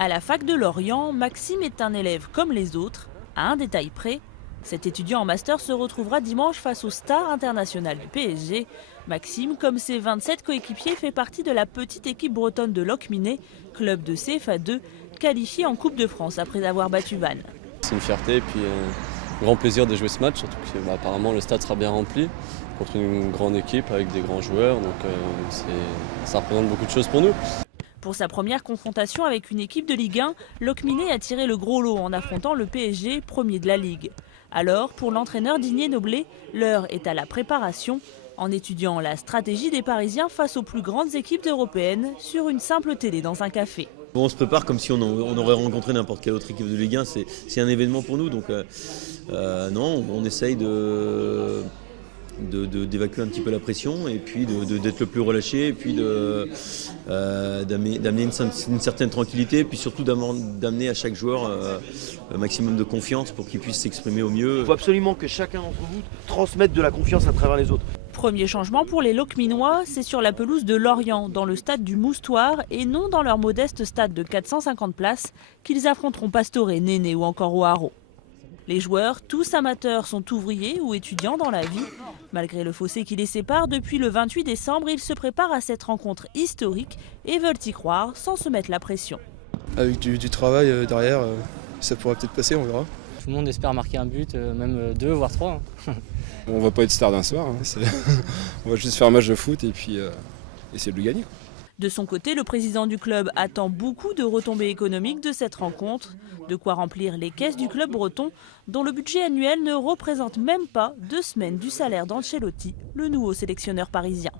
À la fac de Lorient, Maxime est un élève comme les autres, à un détail près. Cet étudiant en master se retrouvera dimanche face aux stars internationales du PSG. Maxime, comme ses 27 coéquipiers, fait partie de la petite équipe bretonne de Locminé, club de CFA 2, qualifié en Coupe de France après avoir battu Vannes. C'est une fierté et puis un grand plaisir de jouer ce match, surtout que apparemment le stade sera bien rempli contre une grande équipe avec des grands joueurs, donc ça représente beaucoup de choses pour nous. Pour sa première confrontation avec une équipe de Ligue 1, Locminé a tiré le gros lot en affrontant le PSG, premier de la Ligue. Alors, pour l'entraîneur Didier Noblet, l'heure est à la préparation, en étudiant la stratégie des Parisiens face aux plus grandes équipes européennes sur une simple télé dans un café. On se prépare comme si on aurait rencontré n'importe quelle autre équipe de Ligue 1, c'est un événement pour nous, donc non, on essaye d'évacuer un petit peu la pression et puis d'être le plus relâché et puis d'amener une certaine tranquillité et puis surtout d'amener à chaque joueur un maximum de confiance pour qu'il puisse s'exprimer au mieux. Il faut absolument que chacun d'entre vous transmette de la confiance à travers les autres. Premier changement pour les Locminois, c'est sur la pelouse de Lorient, dans le stade du Moustoir et non dans leur modeste stade de 450 places qu'ils affronteront Pastore, Néné ou encore O'Haraud. Les joueurs, tous amateurs, sont ouvriers ou étudiants dans la vie. Malgré le fossé qui les sépare, depuis le 28 décembre, ils se préparent à cette rencontre historique et veulent y croire sans se mettre la pression. Avec du travail derrière, ça pourrait peut-être passer, on verra. Tout le monde espère marquer un but, même 2 voire 3. On va pas être star d'un soir, hein. On va juste faire un match de foot et puis essayer de le gagner. De son côté, le président du club attend beaucoup de retombées économiques de cette rencontre, de quoi remplir les caisses du club breton, dont le budget annuel ne représente même pas 2 semaines du salaire d'Ancelotti, le nouveau sélectionneur parisien.